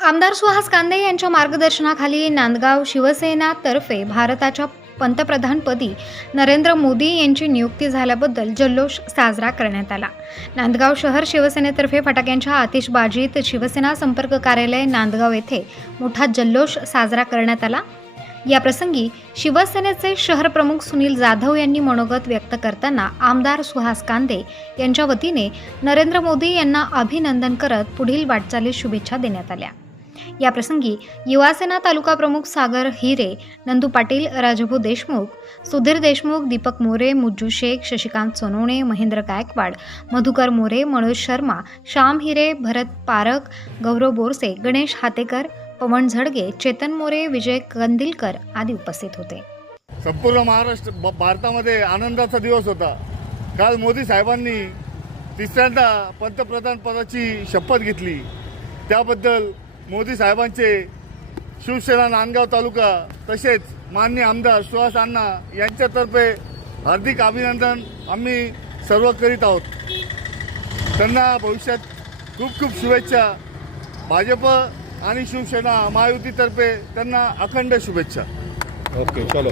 आमदार सुहास कांदे यांच्या मार्गदर्शनाखाली नांदगाव शिवसेनातर्फे भारताच्या पंतप्रधानपदी नरेंद्र मोदी यांची नियुक्ती झाल्याबद्दल जल्लोष साजरा करण्यात आला. नांदगाव शहर शिवसेनेतर्फे फटाक्यांच्या आतिषबाजीत शिवसेना संपर्क कार्यालय नांदगाव येथे मोठा जल्लोष साजरा करण्यात आला. या प्रसंगी शिवसेनेचे शहर प्रमुख सुनील जाधव यांनी मनोगत व्यक्त करताना आमदार सुहास कांदे यांच्या वतीने नरेंद्र मोदी यांना अभिनंदन करत पुढील वाटचालीस शुभेच्छा देण्यात आल्या. याप्रसंगी युवासेना तालुका प्रमुख सागर हिरे नंदू पाटील राजभू देशमुख सुधीर देशमुख दीपक मोरे मुज्जू शेख शशिकांत सोनवणे महेंद्र गायकवाड मधुकर मोरे मनोज शर्मा श्याम हिरे भरत पारक गौरव बोरसे गणेश हातेकर पवन झडगे चेतन मोरे विजय कंदिलकर आदी उपस्थित होते. संपूर्ण महाराष्ट्र भारतामध्ये आनंदाचा दिवस होता. काल मोदी साहेबांनी तिसऱ्यांदा पंतप्रधान पदाची शपथ घेतली. त्याबद्दल मोदी साहेबांचे शिवसेना नांदगाव तालुका तसेच मान्य आमदार सुहास अण्णा यांच्यातर्फे हार्दिक अभिनंदन आम्ही सर्व करीत आहोत. त्यांना भविष्यात खूप खूप शुभेच्छा. भाजप आणि शिवसेना महायुतीतर्फे त्यांना अखंड शुभेच्छा. ओके चलो.